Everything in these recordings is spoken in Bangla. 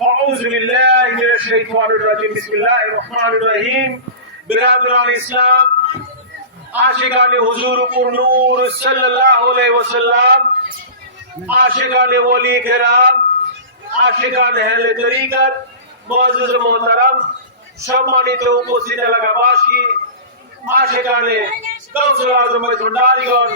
أعوذ بالله من الشيطان الرجيم. بسم الله الرحمن الرحيم. برادران الإسلام आशिकान हुजूर नूर सल्लल्लाहु अलैहि वसल्लम आशिकान वली कराम आशिकान अहल तरीकत मौजूद मोहतरम सम्मानित उपस्थित इलाकावासी आशिकान कौंसल आज़म भंडारीगण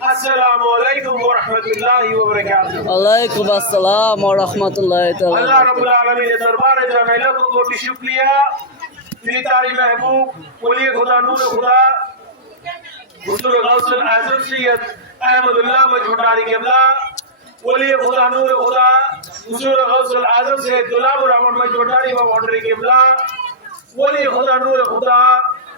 আসসালামু আলাইকুম ওয়া রাহমাতুল্লাহি ওয়া বারাকাতুহু ওয়ালাইকুম আসসালাম ওয়া রাহমাতুল্লাহি তাআলা আল্লাহ রাব্বুল আলামিনের দরবারে জানাই লক্ষ কোটি শুকরিয়া। তিনি তারি মাহবুব ওলি খোদা নূর খোদা হুজুর গাউসুল আজম সৈয়দ আহমদুল্লাহ মজমুদারি কিবলা ওলি খোদা নূর খোদা হুজুর গাউসুল আজম সৈয়দ গুলাম রহমান মজমুদারি বা মন্ডরি কিবলা ওলি খোদা নূর খোদা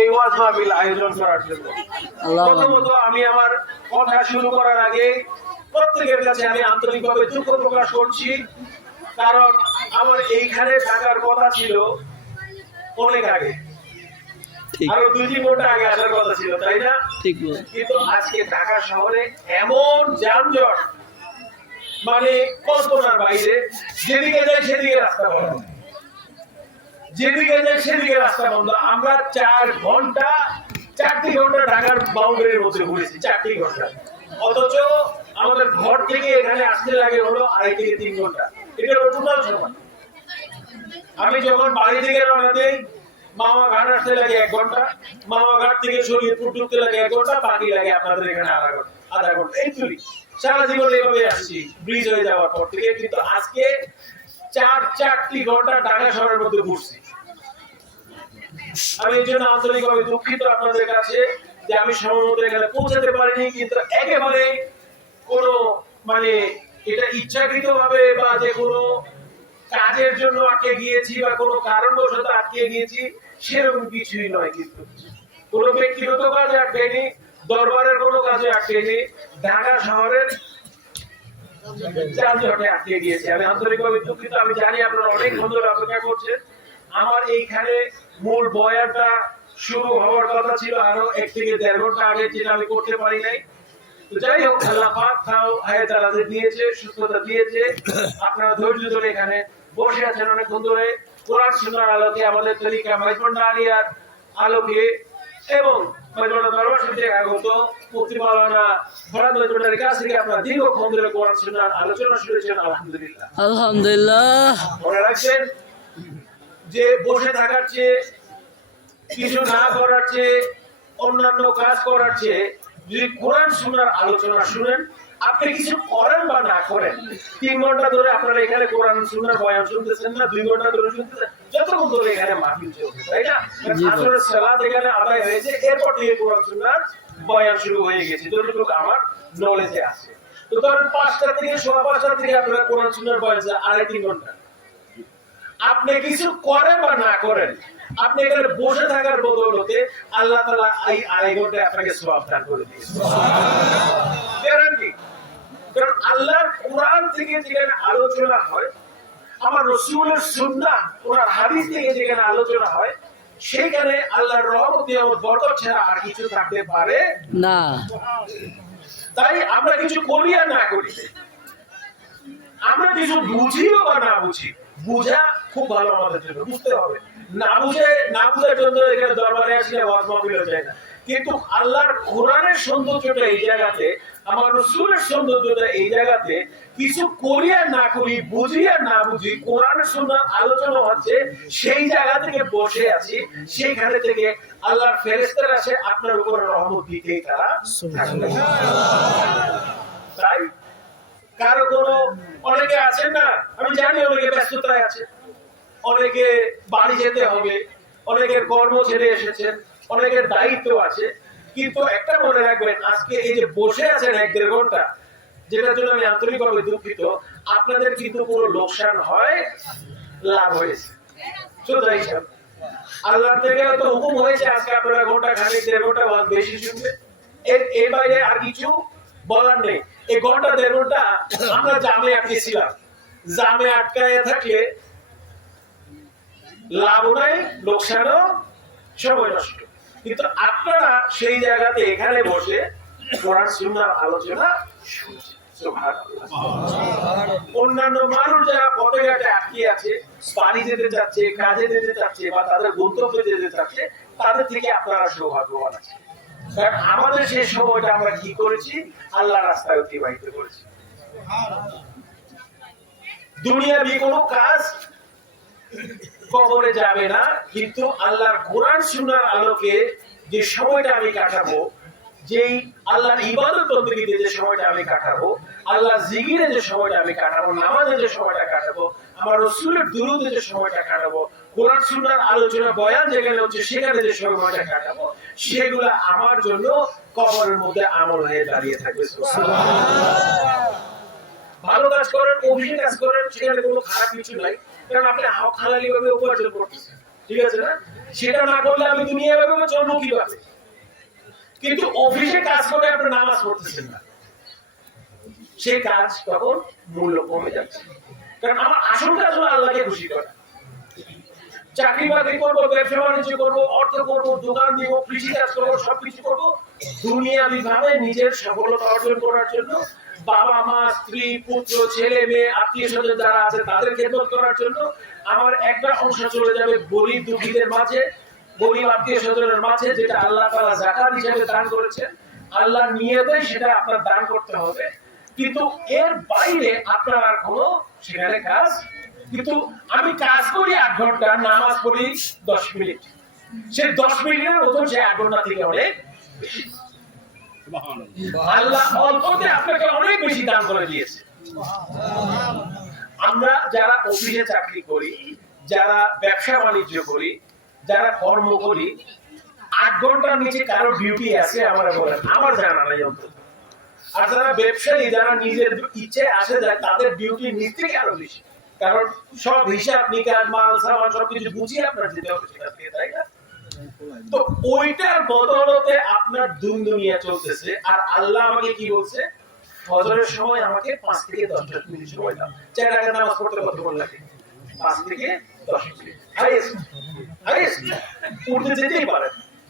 এই ওয়াজ মাহফিল আয়োজন করার জন্য। প্রথমত আমি আমার কথা শুরু করার আগে প্রত্যেকের কাছে আমি আন্তরিকভাবে দুঃখ প্রকাশ করছি কারণ আমার এইখানে থাকার কথা ছিল অনেক আগে। আরও দুই তিন ঘণ্টা আগে আসার কথা ছিল তাই না? ঠিক কিন্তু আজকে ঢাকা শহরে এমন যানজট মানে কল্পনার বাইরে যেদিকে যাই সেদিকে রাস্তা বন্ধ। যেদিকে যায় সেদিকে রাস্তা বন্ধ। আমরা চার ঘণ্টা, চারটি ঘণ্টা ঢাকার বাউন্ডারির মধ্যে ঘুরেছি, চারটি ঘণ্টা। অথচ আমাদের ঘর থেকে এখানে আসতে লাগে হলো আড়াই থেকে তিন ঘণ্টা। এটা হলো সময়। আমি যখন বাড়ি থেকে রওনা দিই, মামা ঘাট আসতে লাগে এক ঘণ্টা, মামা ঘাট থেকে শরীয়তপুর ঢুকতে লাগে এক ঘণ্টা, বাকি লাগে আপনাদের এখানে আধা ঘণ্টা আধা ঘণ্টা। তুলি সারা জীবন এইভাবে আসছি ব্রিজ হয়ে যাওয়ার পর থেকে। কিন্তু আজকে চার, চারটি ঘণ্টা ঢাকা শহরের মধ্যে ঘুরছি। আমি এই জন্য আন্তরিকভাবে দুঃখিত আপনাদের কাছে যে আমি সময় মতো এখানে পৌঁছাতে পারিনি, কিন্তু একেবারে কোনো মানে এটা ইচ্ছাকৃত ভাবে বা যে কোনো কাজের জন্য আটকে গিয়েছি বা কোনো কারণবশত আটকে গিয়েছি, সেরকম কিছুই নয় কিন্তু। কোনো ব্যক্তিগত কাজে আটকেনি দরবারের কোনো কাজে আটকেনি ঢাকা শহরের যানজটে আটকে গিয়েছে। আমি আন্তরিকভাবে দুঃখিত, আমি জানি আপনারা অনেক ধরে অপেক্ষা করছেন। আমার এইখানে মূল বয়ানটা শুরু হওয়ার কথা ছিল আরও এক থেকে দেড় ঘণ্টা আগে যেটা আমি করতে পারি নাই। যাই হোক আল্লাহ পাক তাও দিয়েছে সুস্থতা দিয়েছে। আপনারা ধৈর্য ধরে এখানে বসে আছেন অনেকক্ষণ ধরে। কোরআন সুন্নাহর আলোকে আমাদের তরিকা মাইজমন্ডা আলিয়ার আলোকে এবং মাইজমন্ডা দরবার শরীফে আগত মাইজমন্ডার কাছ থেকে আপনারা দীর্ঘক্ষণ ধরে কোরআন সুন্নাহর আলোচনা শুনেছেন আলহামদুলিল্লাহ। আলহামদুলিল্লাহ। মনে রাখছেন যে বসে থাকার চেয়ে কিছু না করার চেয়ে অন্যান্য কাজ করার চেয়ে যদি কোরআন শোনার আলোচনা শুনেন আপনি কিছু করেন বা না করেন তিন ঘণ্টা ধরে আপনারা এখানে কোরআন শোনার বয়ান শুনতেছেন না দুই ঘণ্টা ধরে শুনতেছেন যতক্ষণ ধরে এখানে মাহফিল চলছে তাই না? আসলে সালাদ এখানে আদায় হয়েছে এরপর থেকে কোরআন শোনার বয়ান শুরু হয়ে গেছে যতটুকু আমার নলেজে আছে। তো ধরেন পাঁচটা থেকে সোয়া পাঁচটা থেকে আপনারা কোরআন শোনার বয়ান আড়াই তিন ঘণ্টা। আপনি কিছু করেন বা না করেন আপনি এখানে বসে থাকার বদৌলতে আল্লাহ তালা এই আড়াই ঘন্টায় আপনাকে সব দান করে দিয়েছে। গ্যারান্টি। কারণ আল্লাহর কোরআন থেকে যেখানে আলোচনা হয় আমার সুন্নাহ ওনার হাদিস থেকে যেখানে আলোচনা হয় সেখানে আল্লাহর রহমত নিয়ামত বরকত ছাড়া আর কিছু থাকতে পারে না। তাই আমরা কিছু করি আর না করি? আমরা কিছু বুঝিও বা না বুঝি বুঝা খুব ভালো আমাদের জন্য বুঝতে হবে। না বুঝে না বুঝার জন্য এখানে দরবারে আসলে ওয়াজ মাহফিল যায় না। কিন্তু আল্লাহর কোরআনের সৌন্দর্যটা এই জায়গাতে আমার রসুলের সৌন্দর্যটা এই জায়গাতে কিছু করি আর না করি বুঝি আর না বুঝি কোরআনের সুন্দর আলোচনা হচ্ছে সেই জায়গা থেকে বসে আছি সেইখানে থেকে আল্লাহর ফেরেস্তার আছে আপনার উপর রহমত দিতেই তারা তাই কারও কোনো, অনেকে আছেন না, আমি জানি অনেকে ব্যস্ততায় আছে। অনেকে বাড়ি যেতে হবে, অনেকের কর্ম ছেড়ে এসেছেন, অনেকের দায়িত্ব আছে। কিন্তু একটা মনে রাখবেন, আজকে এই যে বসে আছেন এক দেড় ঘণ্টা, যেটার জন্য আমি আন্তরিকভাবে দুঃখিত, আপনাদের কিন্তু কোনো লোকসান হয়, লাভ হয়েছে। আল্লাহ থেকে তো হুকুম হয়েছে আজকে আপনারা ঘণ্টা খানিক, দেড় ঘণ্টা বেশি শুনবে। এর বাইরে আর কিছু বলার নেই। এই ঘণ্টা দেড় ঘণ্টা আমরা জামে আটকেছিলাম। জামে আটকায় থাকলে লাভও নাই, লোকসানও সময় নষ্ট। কিন্তু আপনারা সেই জায়গাতে এখানে বসে কোরআন সুন্নাহর আলোচনা অন্যান্য মানুষ যারা পথে ঘাটে আটকে আছে, বাড়ি যেতে চাচ্ছে, কাজে যেতে চাচ্ছে, বা তাদের গন্তব্যে যেতে চাচ্ছে, তাদের থেকে আপনারা সৌভাগ্যবান আছে আমাদের সেই সময়টা আমরা কি করেছি? আল্লাহ রাস্তায় অতিবাহিত করেছি। দুনিয়াবি কোনো কাজ কবরে যাবে না, কিন্তু আল্লাহর কোরআন শোনার আলোকে যে সময়টা আমি কাটাবো, যেই আল্লাহর ইবাদত বন্দীতে যে সময়টা আমি কাটাবো আল্লাহ জিগিরে যে সময়টা আমি কাটাবো, নামাজে যে সময়টা কাটাবো আমার রসুলের দুরুদে যে সময়টা কাটাবো, কোরআন শোনার আলোচনা বয়ান যেখানে হচ্ছে, সেখানে যে সময়টা কাটাবো, সেগুলা আমার জন্য কবরের মধ্যে আমল হয়ে দাঁড়িয়ে থাকবে। ভালো কাজ করেন কাজ করেন, সেখানে কোনো খারাপ কিছু নাই। কারণ আপনি ভাবে উপার্জন করতেছেন, ঠিক আছে না? সেটা না করলে আমি দুনিয়া ভাবে চলবো কীভাবে? কিন্তু অফিসে কাজ করে আপনি নামাজ পড়তেছেন না। সে কাজ তখন মূল্য কমে যাচ্ছে। কারণ আমার আসল কাজ হলো আল্লাহকে খুশি করা চাকরি বাকরি করব ব্যবসা বাণিজ্য করব, অর্থ করব, দোকান দিব, কৃষি কাজ করব, সবকিছু করব। দুনিয়াবি ভাবে নিজের সফলতা অর্জন করার জন্য বাবা, মা, স্ত্রী, পুত্র, ছেলে, মেয়ে, আত্মীয় স্বজন যারা আছে তাদের খেদমত করার জন্য আমার একটা অংশ চলে যাবে গরিব দুঃখীদের মাঝে, গরিব আত্মীয় স্বজনের মাঝে, যেটা আল্লাহ তাআলা জাকাত হিসেবে দান করেছেন। আল্লাহ নিয়তেই সেটা আপনার দান করতে হবে। কিন্তু এর বাইরে আপনার আর কোনো সেখানে কাজ? কিন্তু আমি কাজ করি আট ঘণ্টা নামাজ পড়ি দশ মিনিট। সে দশ মিনিটের মতন সে আট ঘণ্টা থেকে অনেক আল্লাহ অল্পতে আপনাকে অনেক বেশি দান করে দিয়েছে। আমরা যারা অফিসে চাকরি করি যারা ব্যবসা বাণিজ্য করি যারা কর্ম করি আট ঘণ্টার নিচে কারও ডিউটি আছে আমার আমার জানা নাই অন্তত। আর যারা ব্যবসায়ী, যারা নিজের ইচ্ছে আসে যায় তাদের ডিউটি আরও বেশি। কারণ সব হিসাব নিকাশ, মাল সবকিছু বুঝিয়ে আপনার যেতে হবে সেখান থেকে, তাই না? তো ওইটার বদলতে আপনার দুন দুনিয়া চলতেছে। আর আল্লাহ আমাকে কি বলছে? ফজরের সময় আমাকে পাঁচ থেকে দশ দশ মিনিট সময় দাও। চার টাকা নামাজ পড়তে লাগে? পাঁচ থেকে দশ মিনিট। উঠতে যেতেই পারেন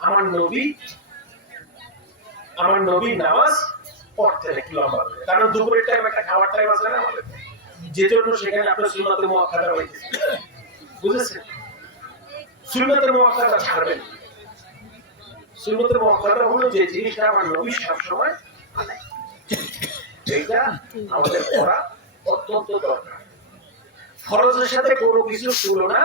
আমার নবী আমার নবী নামাজ পড়তে একটু লম্বা করে। কারণ দুপুরের টাইম একটা খাওয়ার টাইম আছে না আমাদের যে জন্য সেখানে আপনার সুন্নাতের মুআক্কাদা হয়েছে বুঝেছেন সুন্নাতের মুআক্কাদা ছাড়বেন না। সুন্নতের হলো যে জিনিসটা আমার নবী সবসময় মানে আমাদের করা অত্যন্ত দরকার ফরজের সাথে কোনো কিছু তুলনা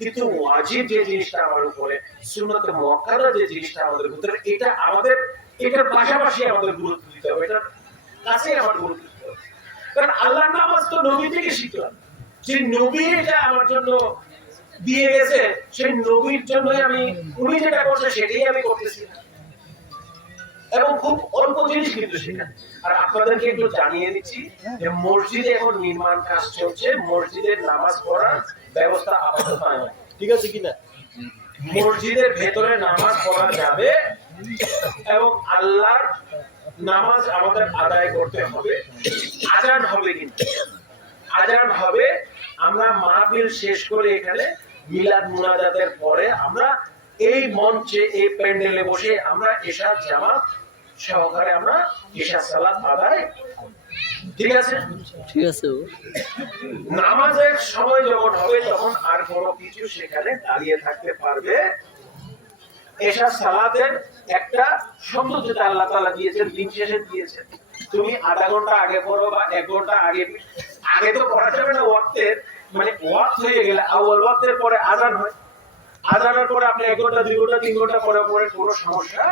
কিন্তু ওয়াজিব যে জিনিসটা আমার উপরে, সুন্নতের মুআক্কাদা যে জিনিসটা আমাদের ভিতরে, এটা আমাদের, এটার পাশাপাশি আমাদের গুরুত্ব দিতে হবে, এটার কাছে আমার গুরুত্ব দিতে হবে। কারণ আল্লাহ নামাজ তো নবী থেকে শিখলাম। যে নবী এটা আমার জন্য দিয়ে গেছে, সেই নবীর জন্যই আমি, উনি যেটা করছে সেটাই আমি করতেছি। এবং খুব অল্প জিনিস কিন্তু সেখানে আর আপনাদেরকে একটু জানিয়ে দিচ্ছি যে মসজিদে এখন নির্মাণ কাজ চলছে মসজিদের নামাজ পড়ার ব্যবস্থা আপাতত হয় না। ঠিক আছে কিনা মসজিদের ভেতরে নামাজ পড়া যাবে এবং আল্লাহর নামাজ আমাদের আদায় করতে হবে আজান হবে কিন্তু আজান হবে আমরা মাহফিল শেষ করে এখানে মিলাদ মুনাজাতের পরে আমরা এই মঞ্চে এই প্যান্ডেলে বসে আমরা এশার জামাত সহকারে আমরা এশার সালাত আদায় করব। ঠিক আছে? ঠিক আছে নামাজের সময় যখন হবে তখন আর কোনো কিছু সেখানে দাঁড়িয়ে থাকতে পারবে। এসা সালাতের একটা সৌন্দর্যতা আল্লাহ তাআলা দিয়েছেন দিন শেষে দিয়েছেন। তুমি আধা ঘণ্টা আগে পড়ো বা এক ঘণ্টা আগে আগে তো পড়া যাবে না ওয়াক্তের মানে ওয়াক্ত হয়ে গেলে আউয়াল ওয়াক্তের পরে আজান হয়। আজানের পরে আপনি এক ঘণ্টা দুই ঘণ্টা তিন ঘণ্টা পরে পরে কোনো সমস্যা।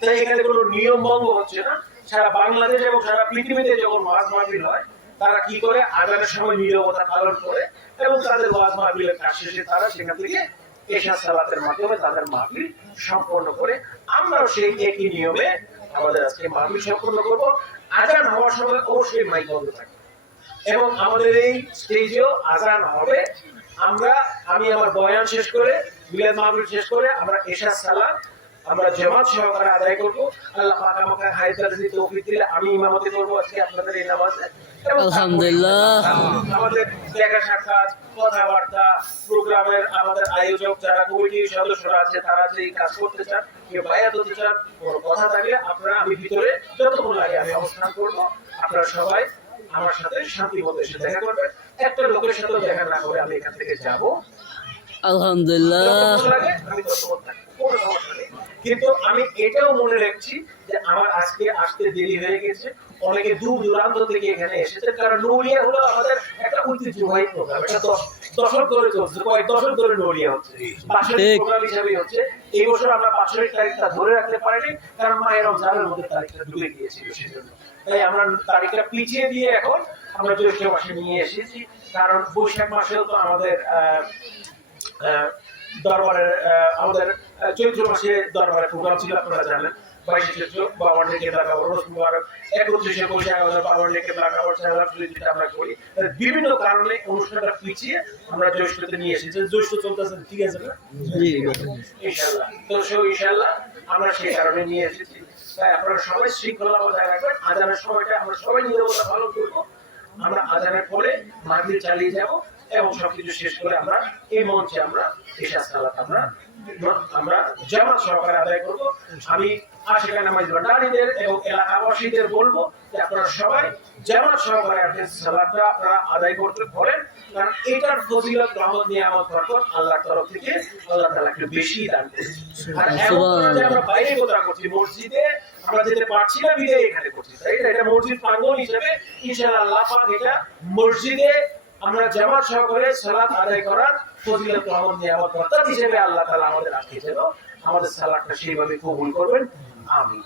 তাই এখানে কোনো নিয়ম ভঙ্গ হচ্ছে না। সারা বাংলাদেশ এবং সারা পৃথিবীতে যখন ওয়াজ মাহফিল হয়, তারা কি করে? আজানের সময় নীরবতা পালন করে এবং তাদের ওয়াজ মাহফিলের কাজ শেষে তারা সেখান থেকে সালাতের মাধ্যমে তাদের মাহফিল সম্পন্ন করে। আমরাও সেই একই নিয়মে আমাদের আজকে মাহফিল সম্পন্ন করব। আজান হওয়ার সময় অবশ্যই মাইক বন্ধ থাকে এবং আমাদের এই স্টেজেও আজান হবে। আমরা, আমি আমার বয়ান শেষ করে, মিলাদ মাহফিল শেষ করে আমরা এশা সালাত আমরা জামাত সহকারে আদায় করব। আল্লাহ পাক আমাকে হায়াত দিতে তৌফিক দিলে আমি ইমামতি করব আজকে আপনাদের এই নামাজে। আলহামদুলিল্লাহ। আমাদের দেখা সাক্ষাৎ কথাবার্তা প্রোগ্রামের আমাদের আয়োজক যারা কমিটির সদস্যরা আছে তারা যে কাজ করতে চান কেউ বায়াত হতে চান কোনো কথা থাকলে আপনারা আমি ভিতরে যতক্ষণ লাগে আমি অবস্থান করব। আপনারা সবাই আমার সাথে শান্তি মতো এসে দেখা করবেন। একটা লোকের সাথে দেখা না করে আমি এখান থেকে যাব। আলহামদুলিল্লাহ। আমি ততক্ষণ থাকব কোনো সমস্যা নেই। কিন্তু আমি এটাও মনে রাখছি যে আমার আজকে আসতে দেরি হয়ে গেছে। অনেকে দূর দূরান্ত থেকে এখানে এসেছে কারণ নৌলিয়া হলো আমাদের একটা ঐতিহ্যবাহী প্রোগ্রাম এটা দশ দশক ধরে চলছে কয়েক দশক ধরে নৌলিয়া হচ্ছে। বাৎসরিক প্রোগ্রাম হিসাবেই হচ্ছে। এই বছর আমরা বাৎসরিক তারিখটা ধরে রাখতে পারিনি কারণ মায়ের রমজানের মধ্যে তারিখটা ডুবে গিয়েছিল সেজন্য। তাই আমরা তারিখটা পিছিয়ে দিয়ে এখন আমরা জ্যৈষ্ঠ মাসে নিয়ে এসেছি কারণ বৈশাখ মাসেও তো আমাদের আহ, আহ, দরবারের আমাদের চৈত্র মাসে দরবারে প্রোগ্রাম ছিল আপনারা জানেন। বাইশে চৈত্র বাবার ডেকে লাগাবো রোজ মুবারক একত্রিশে বৈশাখ আমাদের বাবার ডেকে লাগাবো চাঁদা যেটা আমরা করি বিভিন্ন কারণে অনুষ্ঠানটা পিছিয়ে আমরা জ্যৈষ্ঠতে নিয়ে এসেছি। জ্যৈষ্ঠ চলতেছে ঠিক আছে না? জি তো সে ইনশাআল্লাহ আমরা সেই কারণে নিয়ে এসেছি। তাই আপনারা সবাই শৃঙ্খলা বজায় রাখবেন। আজানের সময়টা আমরা সবাই নিরবতা পালন করব। আমরা আজানের পরে মাহফিল চালিয়ে যাব এবং সবকিছু শেষ করে আমরা এই মঞ্চে আমরা আমরা আমরা জামাত সহকারে আদায় করব আমি নামাজ ভান্ডারীদের এবং এলাকাবাসীদের বলব যে আপনারা সবাই জামাত সহকারে আপনি সালাতটা আপনারা আদায় করতে কারণ এটার ফজিলত রহমত নিয়ে আমার বরকত আল্লাহর তরফ থেকে আল্লাহ তাআলা একটু বেশি দান করেছে আর যে আমরা বাইরে কোথাও করছি মসজিদে আমরা যেতে পারছি না বিদে এখানে করছি তাই না? এটা মসজিদ প্রাঙ্গণ হিসেবে ইনশাআল্লাহ আল্লাহ পাক এটা মসজিদে আমরা জামাত সহকারে সালাত আদায় করার ফজিলত রহমত নিয়ামত বরকত হিসেবে আল্লাহ তাআলা আমাদের সেইভাবে কবুল করবেন। আমিন।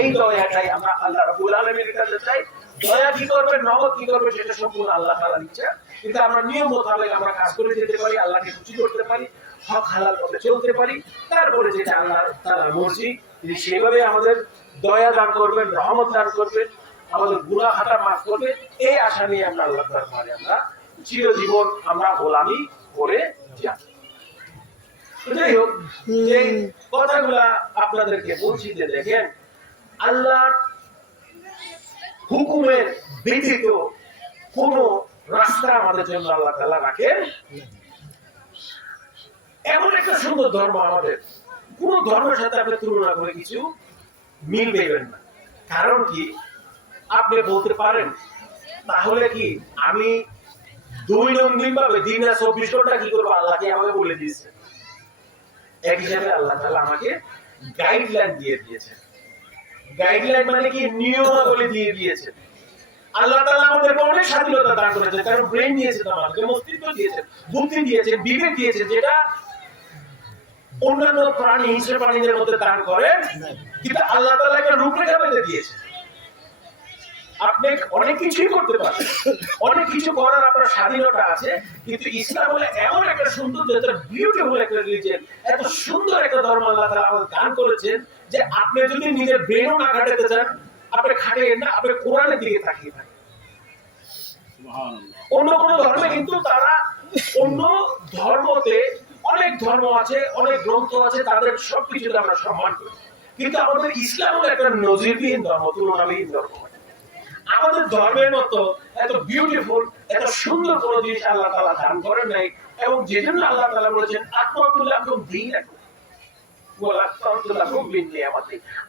এই দয়াটাই আমরা আল্লাহ রাব্বুল আলামিনের কাছে চাই। দয়া কি করবেন রহমত কি করবে সেটা সম্পূর্ণ আল্লাহ তাআলার ইচ্ছা কিন্তু আমরা নিয়ম মোতাবেক আমরা কাজ করে যেতে পারি আল্লাহকে খুশি করতে পারি হক হালাল পথে চলতে পারি। তারপরে যেটা আল্লাহ তাআলার মর্জি তিনি সেভাবে আমাদের দয়া দান করবেন রহমত দান করবেন আমাদের গুনাহ খাতা মাফ করবে এই আশা নিয়ে আমরা আল্লাহ দরবারে আমরা চিরজীবন আমরা গোলামি করে যাব যাই হোক এই কথাগুলা আপনাদেরকে বলছি যে দেখেন, আল্লাহর হুকুমের ব্যতীত কোন রাস্তা আমাদের জন্য আল্লাহ তাআলা রাখেন এমন একটা সুন্দর ধর্ম আমাদের। কোন ধর্মের সাথে আপনি তুলনা করে কিছু মিল পেবেন না। কারণ কি? আপনি বলতে পারেন, তাহলে কি আমি দৈনন্দিন ভাবে চব্বিশ কি করব? আমাকে বলে দিয়েছে। এক হিসাবে আল্লাহ তাআলা আমাকে গাইডলাইন দিয়ে দিয়েছেন গাইডলাইন মানে কি? নিয়মাবলী দিয়ে দিয়েছেন আল্লাহ তাআলা আমাদেরকে অনেক স্বাধীনতা দান করেছেন কারণ ব্রেন দিয়েছেন আমাদেরকে, মস্তিষ্ক বুদ্ধি দিয়েছেন বিবেক দিয়েছেন যেটা অন্যান্য প্রাণী, হিংস্র প্রাণীদের মধ্যে দান করেন কিন্তু আল্লাহ তাআলা একটা রূপরেখা বেঁধে দিয়েছেন আপনি অনেক কিছুই করতে পারেন অনেক কিছু করার আপনার স্বাধীনতা আছে কিন্তু ইসলাম হলে এমন একটা সুন্দর একটা বিউটিফুল একটা রিলিজিয়ন এত সুন্দর একটা ধর্ম আল্লাহ আমাদের দান করেছেন যে আপনি যদি নিজের ব্রেনও না খাটাতে চান আপনি খাটিয়ে না আপনি কোরআনের দিকে তাকিয়ে থাকেন। অন্য কোন ধর্মে কিন্তু তারা অন্য ধর্মতে অনেক ধর্ম আছে অনেক গ্রন্থ আছে তাদের সবকিছুতে আমরা সম্মান করি। কিন্তু আমাদের ইসলাম হলো একটা নজিরবিহীন ধর্ম তুলনাবিহীন ধর্ম। আমাদের ধর্মের মতো এত বিউটিফুল এত সুন্দর কোন জিনিস আল্লাহ তাআলা দান করেন নাই। এবং যে জন্য আল্লাহ তাআলা বলেছেন দিন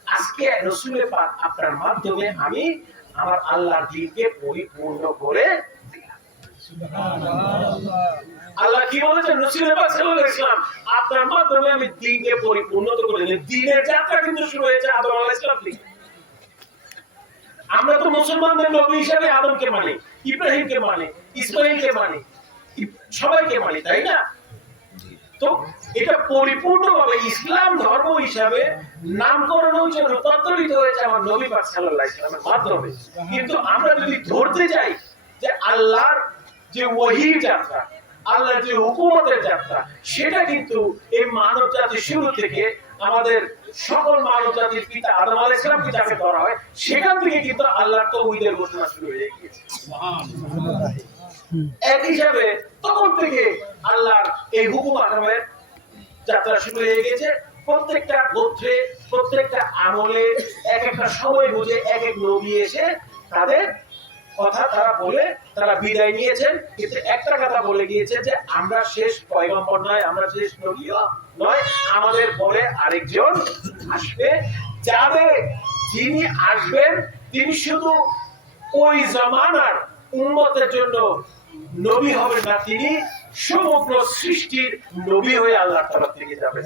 আজকে রসুলের পাক আপনার মাধ্যমে আমি আমার আল্লাহর দিনকে পরিপূর্ণ করে দিলাম। আল্লাহ কি বলেছেন? রসুলের আপনার মাধ্যমে আমি দিনকে পরিপূর্ণ করে দিনের যাত্রা কিন্তু শুরু হয়েছে আদম আলাইহিস ইসলাম থেকে। আমরা তো মুসলমানদের নবী হিসাবে আদমকে মানি, ইব্রাহিমকে মানি, ইসমাইলকে মানি সবাইকে মানি, তাই না? তো এটা পরিপূর্ণভাবে ইসলাম ধর্ম হিসাবে নামকরণ হয়েছে, রূপান্তরিত হয়েছে আমার নবী আলাইহি মাধ্যমে। কিন্তু আমরা যদি ধরতে যাই যে আল্লাহর যে ওহির যাত্রা, আল্লাহর যে হুকুমতের যাত্রা, সেটা কিন্তু এই মানব জাতির শুরু থেকে আমাদের সকল মানব জাতির পিতা আদম আলাইহিস সালামকে যাকে ধরা হয়, সেখান থেকে কিন্তু আল্লাহর তৌহিদের ঘোষণা শুরু হয়ে গিয়েছে। এক হিসাবে তখন থেকে আল্লাহর এই হুকুম আকামের যাত্রা শুরু হয়ে গেছে প্রত্যেকটা গোত্রে, প্রত্যেকটা আমলে এক একটা সময় বুঝে এক এক নবী এসে তাদের কথা তারা বলে তারা বিদায় নিয়েছেন। কিন্তু একটা কথা বলে গিয়েছে যে আমরা শেষ পয়গম্বর নয় আমরা শেষ নবীও নয় আমাদের পরে আরেকজন আসবে। যাবে যিনি আসবেন তিনি শুধু ওই জমানার উন্মতের জন্য নবী হবেন না তিনি সমগ্র সৃষ্টির নবী হয়ে আল্লাহ তরফ থেকে যাবেন।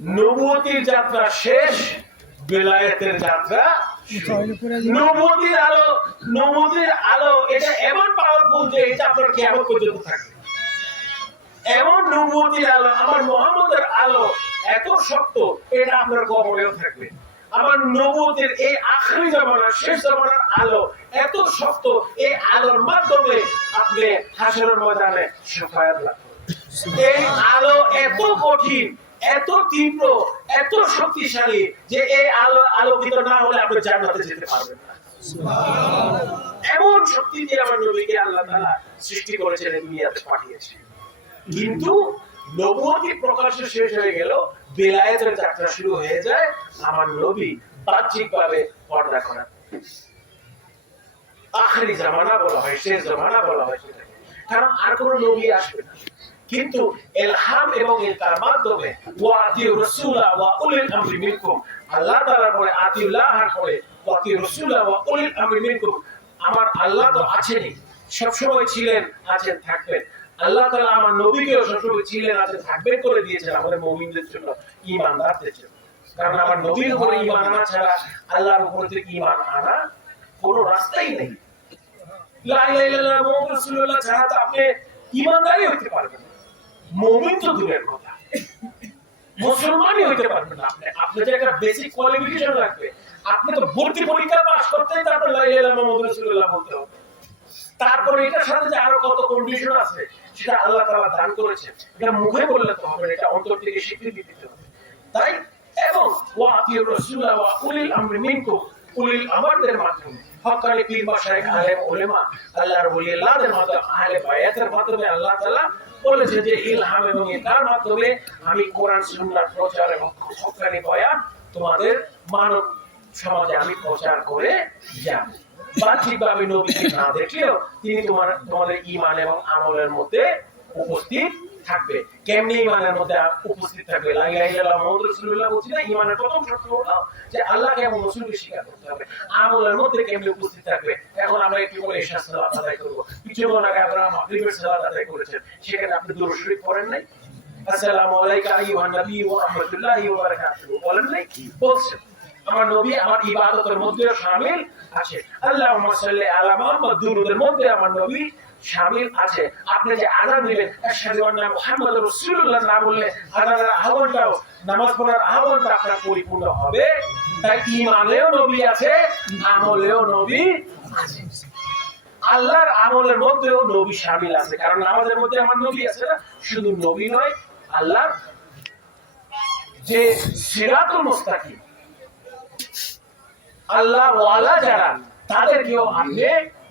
নবতির যাত্রা শেষ, বেলায়েতের যাত্রা নবতির আলো নবতির আলো, এটা এমন পাওয়ারফুল যে এটা আপনার কেমন পর্যন্ত থাকবে। এমন নবতির আলো, আমার মোহাম্মদের আলো এত শক্ত, এটা আপনার কবরেও থাকবে। আমার নবতের এই আখরি জামানার, শেষ জামানার আলো এত শক্ত, এই আলোর মাধ্যমে আপনি হাসরের ময়দানে সাফায়াত লাভ এই আলো এত কঠিন এত তীব্র, এত শক্তিশালী যে এই আলো, আলোকিত না হলে আপনি জান্নাতে যেতে পারবেন না। এমন শক্তি দিয়ে আমার নবীকে আল্লাহ সৃষ্টি করেছেন দুনিয়াতে পাঠিয়েছেন। কিন্তু নবুয়তি প্রকাশ্য শেষ হয়ে গেল, বেলায়েতের যাত্রা শুরু হয়ে যায়, আমার নবী বাহ্যিকভাবে পর্দা করা। আখরি জামানা বলা হয়, শেষ জামানা বলা হয়। কারণ আর কোন নবী আসবে না। কিন্তু এলহাম এবং এলকার মাধ্যমে ওয়া আতিউ রাসূলা ওয়া উলিল আমরি মিনকুম। আল্লাহ তাআলা আতিউল্লাহ আর করে ওয়া রাসূলা ওয়া উলিল আমরি মিনকুম। আমার আল্লাহ তো আছেনই, সবসময় ছিলেন, আছেন, থাকবেন। আল্লাহ তাআলা আমার নবীকেও সবসময় ছিলেন, আছেন, থাকবেন করে দিয়েছেন আমাদের মুমিনদের জন্য, ঈমানদারদের জন্য। কারণ আমার নবীর উপরে ঈমান আনা ছাড়া আল্লাহর উপরে থেকে ঈমান আনা কোনো রাস্তাই নেই। লা ইলাহা ইল্লাল্লাহ মুহাম্মাদুর রাসূলুল্লাহ ছাড়া তো আপনি ঈমানদারই হতে পারবেন মুমিন তো দূরের কথা মুসলমানই হইতে পারবেন না আপনি। আপনি যে একটা বেসিক কোয়ালিফিকেশন লাগবে আপনি তো ভর্তি পরীক্ষা পাস করতেই তারপর লা ইলাহা ইল্লাল্লাহ মুহাম্মাদুর রাসূলুল্লাহ বলতে হবে। তারপরে এটার সাথে যে আরও কত কন্ডিশন আছে, সেটা আল্লাহ তাআলা দান করেছে এটা মুখে বললে তো হবে এটা অন্তর থেকে স্বীকৃতি দিতে হবে। তাই, এবং ওয়া আতিউর রাসূলা ওয়া উলিল আমরি মিনকুম, উলিল আমরদের মাধ্যমে, হকানি পীর মাশায়েখ আলেম উলেমা, আল্লাহর ওলি আল্লাহদের মাধ্যমে, আহলে বায়াতের মাধ্যমে আল্লাহ তাআলা বলেছে যে ইলহাম এবং এটার মাধ্যমে আমি কোরআন সুন্নার প্রচার এবং হকানি বয়ান তোমাদের মানব সমাজে আমি প্রচার করে যাব বাহ্যিকভাবে নবীকে না দেখলেও তিনি তোমার, তোমাদের ইমান এবং আমলের মধ্যে উপস্থিত থাকবে। কেমনি ইমানের মধ্যে উপস্থিত থাকবে? ইমানের প্রথম শর্ত হলো যে আল্লাহকে এবং রাসূলকে স্বীকার করতে হবে। আমলের মধ্যে কেমনি উপস্থিত থাকবে? এখন আমরা একটু করে সালাত আদায় করব। কিছুক্ষণ আগে আমরা মাগরিবের সালাত আদায় করেছেন, সেখানে আপনি দরুদ শরীফ পড়েন নাই? আসসালামু আলাইকা আইয়ুহান নবী ওয়া রাহমাতুল্লাহি ওয়া বারাকাতুহু। বলেন নাই? বলছেন। আমার নবী আমার ইবাদতের মধ্যে শামিল আছে আল্লাহুম্মা সাল্লি আলা মুহাম্মদ, দুরুদের মধ্যে আমার নবী শামিল আছে, আপনি যে আশহাদু আন্না মুহাম্মাদুর রাসূলুল্লাহ না বললে আহ্বানটাও নামাজ পড়ার আহ্বানটা আপনার পরিপূর্ণ হবে। তাই ঈমানেও নবী আছে, আমলেও নবী আছে। আল্লাহর আমলের মধ্যেও নবী শামিল আছে, কারণ আমাদের মধ্যে আমার নবী আছে না, শুধু নবী নয়, আল্লাহর যে সিরাতুল মুস্তাকিম আল্লাহ ওয়ালা যারা, তাদেরকেও আপনি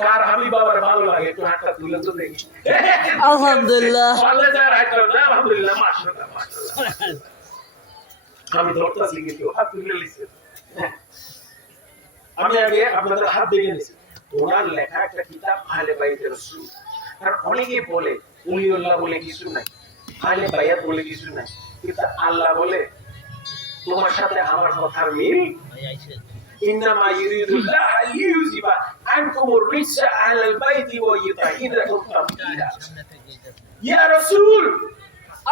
কার হাবিব বাবার ভালো লাগে একটু হাতটা তুলে তো দেখি। আলহামদুলিল্লাহ। পারলে না, আলহামদুলিল্লাহ, মাশাআল্লাহ। আমি ধরতেছি কিন্তু হাত তুলে। আমি আগে আপনাদের হাত দেখে নিছি। ওনার লেখা একটা কিতাব আহলে বাইতে রসুল। কারণ অনেকে বলে উলিউল্লাহ বলে কিছু নাই আহলে বাইয়াত বলে কিছু নাই। কিন্তু আল্লাহ বলে তোমার সাথে আমার কথার মিল إنما يريد الله ليذهب عنكم الرجس أهل البيت ويطهركم تطهيرا ইয়া রাসূল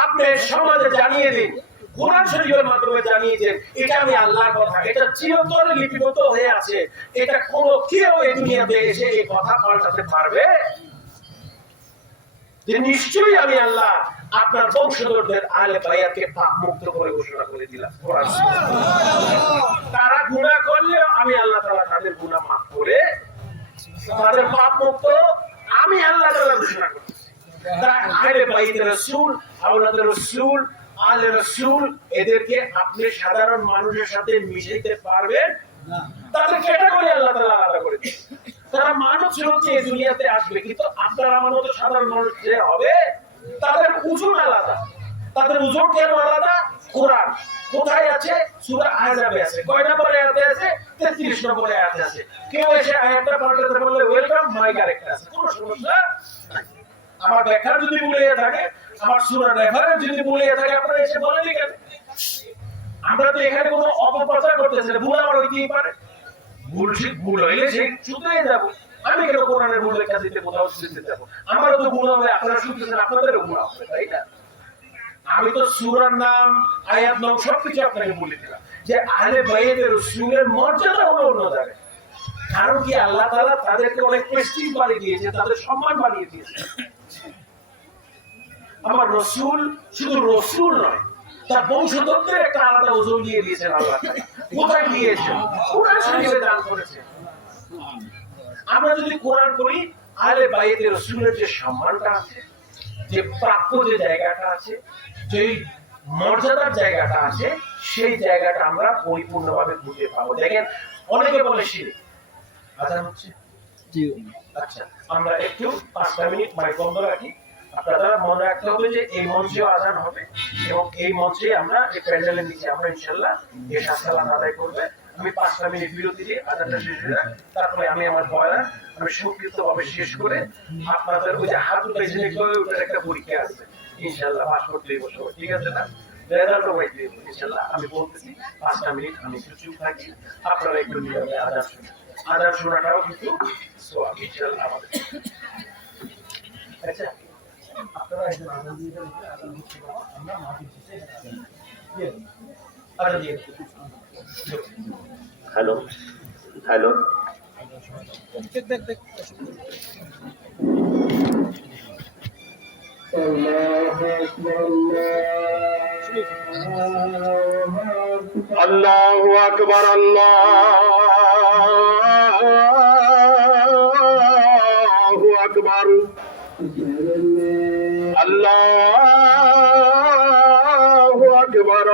আপনি সমাজে জানিয়ে দিন কোরআন শরীফের মাধ্যমে জানিয়েছেন এটা আমি আল্লাহর কথা এটা চিরতরে লিপিবদ্ধ হয়ে আছে এটা কোনো কেউ এই দুনিয়াতে এসে এই কথা পাল্টাতে পারবে নিশ্চয়ই আমি আল্লাহ আপনার বংশধরদের আলে বায়াতকে পাপ মুক্ত করে ঘোষণা করে দিলাম। তারা গুনাহ করলেও আমি আল্লাহ তাআলা তাদের গুনাহ মাফ করে তাদের পাপ মুক্ত আমি আল্লাহ তাআলা ঘোষণা রাসূল আলে রাসূল, এদেরকে আপনি সাধারণ মানুষের সাথে মিশাইতে পারবেন? তাদের আল্লাহ তাআলা আলাদা করে। তারা মানব স্রোতে এই দুনিয়াতে আসবে, কিন্তু আপনার আমার মতো সাধারণ মানুষ যে হবে, তাদের ওজন আলাদা। তাদের ওজন কেন আলাদা? কোরআন। কোথায় আছে? আছে। কয় নম্বরে আয়াতে আছে? 33 নম্বরে আয়াতে আছে। কেউ এসে আয়াতটা পাল্টাতে বললে ওয়েলকাম মাই কারেক্ট আছে। কোনো সমস্যা। আমার ব্যাখ্যা যদি ভুলে থাকে, আমার সূরা রেফারেন্স যদি ভুলে থাকে, আপনারা এসে বলেন কেন আমরা তো এখানে কোনো অপপ্রচার করতেছি না। ভুল আমার হইতেই পারে। আমি তো সুরার নাম, আয়াত নাম সবকিছু আপনাকে বলে যে আলে বাইয়েদের রসুলের মর্যাদা হলো অন্য জায়গায়। কারণ কি আল্লাহ তাআলা তাদেরকে অনেক প্রেস্টিজ বাড়িয়ে দিয়েছে, তাদের সম্মান বাড়িয়ে দিয়েছে। আমার রসুল শুধু রসুল নয় তার একটা আলাদা ওজন দিয়ে দিয়েছেন আল্লাহ কোথায় দিয়েছেন কোরআন শরীফে দান করেছেন আমরা যদি কোরআন করি আলে বাইতে রসুলের যে সম্মানটা আছে যে প্রাপ্য যে জায়গাটা আছে যে মর্যাদার জায়গাটা আছে সেই জায়গাটা আমরা পরিপূর্ণভাবে খুঁজে পাবো। দেখেন অনেকে বলে শিরিক। আজান হচ্ছে? জি। আচ্ছা আমরা একটু পাঁচটা মিনিট মাইক বন্ধ রাখি। আপনারা মনে রাখতে হবে যে এই মঞ্চেও আজান হবে এবং এই মঞ্চে আমরা এই প্যান্ডেলের নিচে আমরা ইনশাল্লাহ এই সালাত আদায় করবে। আমি পাঁচটা মিনিট বিরতি দিয়ে আজানটা শেষ হয়ে তারপরে আমি আমার বয়ান, আমি সংক্ষিপ্ত ভাবে শেষ করে আপনাদের ওই যে হাত দেখতে ওটার একটা পরীক্ষা আছে, ইনশাল্লাহ পাস করতে দিব সবাই ঠিক আছে না? আমি বলতেছি, পাঁচটা মিনিট, আমি চুপ থাকি। আপনারা একটু নিয়মে আজান শোনাটাও কিন্তু আমাদের। আচ্ছা? হ্যালো হ্যালো আল্লাহু আকবার আল্লাহু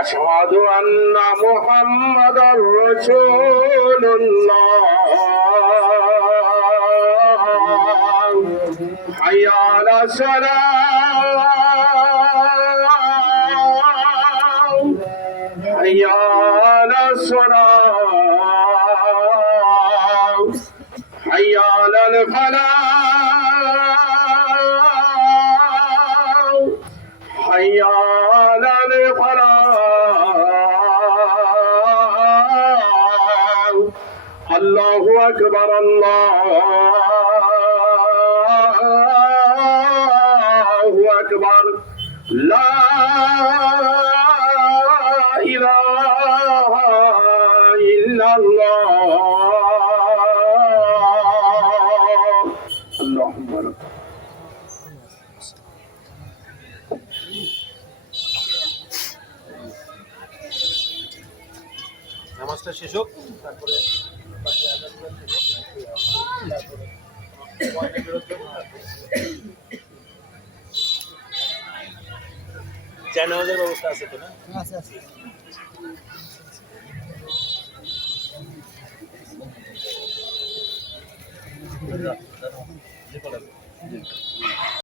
أشهد أن محمدا رسول الله حي على الصلاة حي على الصلاة حي على الفلاح আকবার আল্লাহ আকবার। লা ইলাহা ইল্লাল্লাহ। আল্লাহু আকবার। নামাজটা শেষ হোক। জানাজার ব্যবস্থা আছে তো না? আছে আছে।